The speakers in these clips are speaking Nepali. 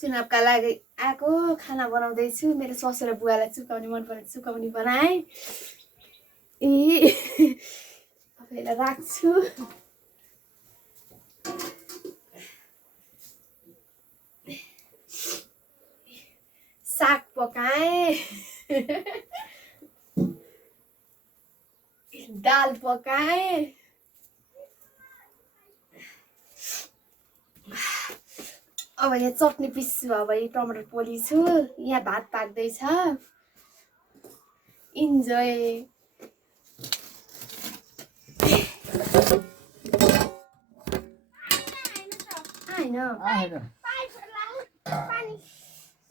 चुनावका लागि आएको खाना बनाउँदैछु मेरो ससुर र बुवालाई चुकाउने मन परेको चुकाउने बनाएँ तपाईँलाई राख्छु साग पकाएँ दाल पकाएँ अब यहाँ चटनी पिस्छु अब यो टमाटर पोलिछु यहाँ भात पाक्दैछ इन्जोय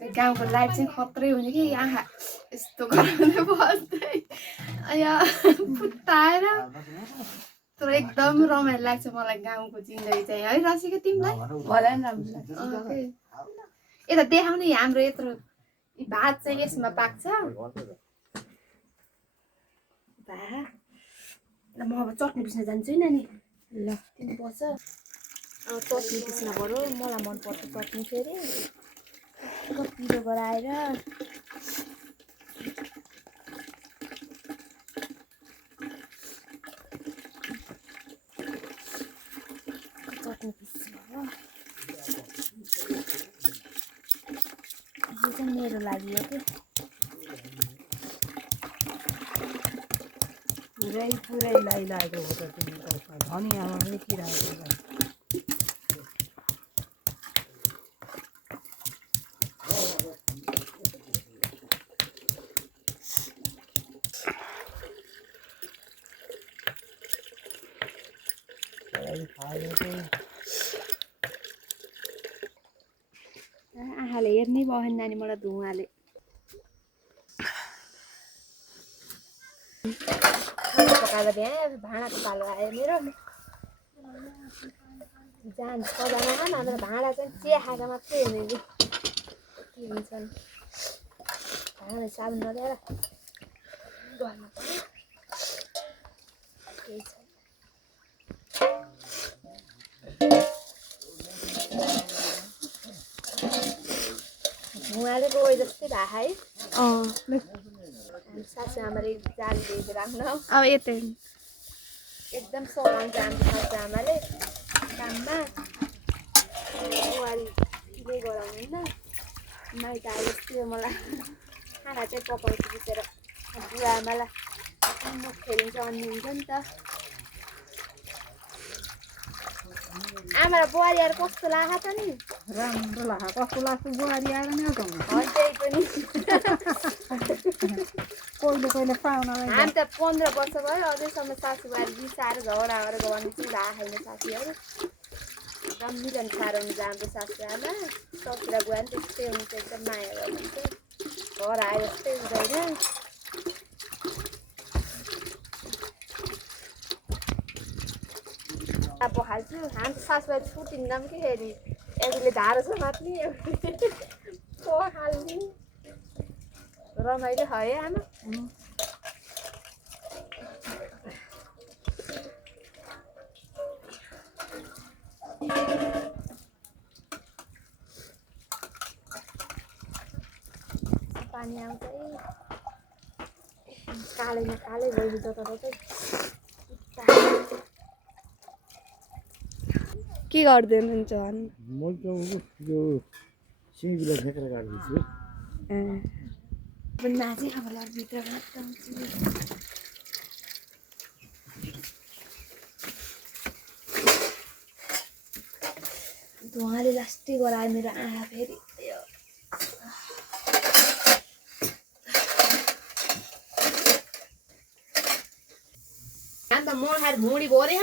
गाउँको लाइफ चाहिँ खत्रै हुने कि आँखा यस्तो गराउँदै बस्दै फुत्ताएर तर एकदम रमाइलो लाग्छ मलाई गाउँको जिन्दगी चाहिँ है रसिका तिमीलाई यता देखाउने हाम्रो यत्रो भात चाहिँ यसमा पाक्छ म अब चटनी पिस्न जान्छु है नानी ल तिमी बस चटनी पिस्न पर्यो मलाई मनपर्छ चटनी फेरि पिरो गराएर चटनी पिस्छु हो यो चाहिँ मेरो लागि हो कि पुरै लागिरहेको हो त तिमीको धनी आमा पनि किराएको आँखाले हेर्नै भयो नानी मलाई धुवाले पकाएर भ्याए भाँडाको पालो आयो मेरो जान्छ सजामा नभए भाँडा चाहिँ चिया खाएर मात्रै हुने कि के हुन्छन् भाँडा साबुन नल्याएर गर्नु पर्यो केही छ धुवाले गयो जस्तै भए है सासु आमाले जाली दिएर राख्नु अब यतै एकदम सघाउँछ हाम्रो सासु आमाले काममा बुहारीले गराउनुहुन्न माइत आए जस्तै मलाई खाना चाहिँ पकाउँछु बुझेर बुवा आमालाई म खेलिन्छ अन्य हुन्छ नि त आमा र बुहारी आएर कस्तो लाग्छ त नि राम्रो लाग्छ कस्तो लाग्छ बुहारी आएर नि गाउँमा त्यही पनि कहिले पाउनलाई हामी त 15 वर्ष भयो अझैसम्म सासु बुहारी बिसाएर झगडा गरेर गर्नु चाहिँ भए छैन साथीहरू एकदम मिलनसार हुन्छ हाम्रो सासु आमा ससुरा बुवा पनि त्यस्तै हुन्छ एकदम माया गर्नुहुन्छ घर आए जस्तै हुँदैन पखाल्छु हाम्रो सासुलाई छुटिँदा पनि के फेरि एउटीले धारो समात्ने पखाल्ने रमाइलो है आमा पानी आउँछ कालैमा कालै भइदिन्छ जताततै के गर्दै हुनुहुन्छ म यो सिमीलाई ठेकेर काट्दैछु पनि नाचै खाबला भित्र धुवाले लास्टै गरायो मेरो आँखा फेरि अन्त म खाएर भुँडी भोरे